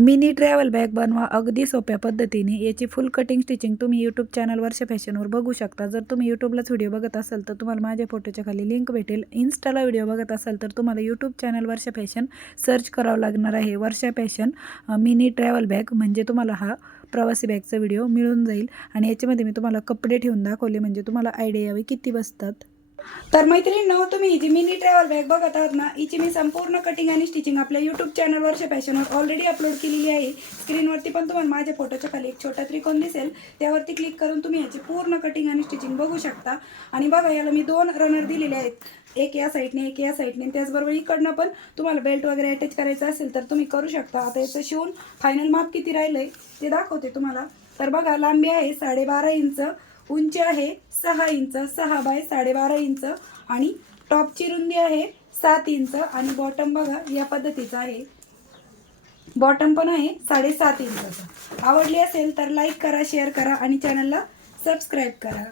Mini travel bag बनवा अगदी सोप्या पद्धतीने। याची फुल कटिंग स्टिचिंग तुम्ही यूट्यूब चॅनल वर्षा फॅशनवर बघू शकता। जर तुम्ही यूट्यूबलाच व्हिडिओ बघत असाल तर तुम्हाला माझ्या फोटोच्या खाली लिंक भेटेल। इन्स्टाला व्हिडिओ बघत असाल तर तुम्हाला यूट्यूब चॅनल वर्षा फॅशन सर्च करावं लागणार आहे। वर्षा फॅशन मिनी ट्रॅव्हल बॅग म्हणजे तुम्हाला हा प्रवासी बॅगचा व्हिडिओ मिळून जाईल। आणि याच्यामध्ये मी तुम्हाला कपडे ठेवून दाखवले म्हणजे तुम्हाला आयडिया यावी किती बसतात। तर मैत्रिणींनो, तुम्ही ही जी मिनी ट्रॅव्हल बॅग बघत आहात ना, हिची मी संपूर्ण कटिंग आणि स्टिचिंग आपल्या यूट्यूब चॅनल वर्षा फॅशनवर ऑलरेडी अपलोड केलेली आहे। स्क्रीनवरती पण तुम्हाला माझ्या फोटोच्या खाली एक छोटा त्रिकोण दिसेल, त्यावरती क्लिक करून तुम्ही याची पूर्ण कटिंग आणि स्टिचिंग बघू शकता। आणि बघा, याला मी 2 रनर दिलेले आहेत, एक या साईडने एक या साईडने। त्याचबरोबर इकडनं पण तुम्हाला बेल्ट वगैरे अटॅच करायचं असेल तर तुम्ही करू शकता। आता याचं शिवून फायनल माप किती राहिलंय ते दाखवते तुम्हाला। तर बघा, लांबी आहे 12.5 इंच, उंची आहे 6 इंच, 6 बाय 12.5 इंच, आणि टॉपची रुंदी आहे 7 इंच, आणि बॉटम बघा या पद्धतीचा आहे, बॉटम पण आहे 7.5 इंचाचा। आवडली असेल तर लाईक करा, शेअर करा आणि चॅनलला सबस्क्राईब करा।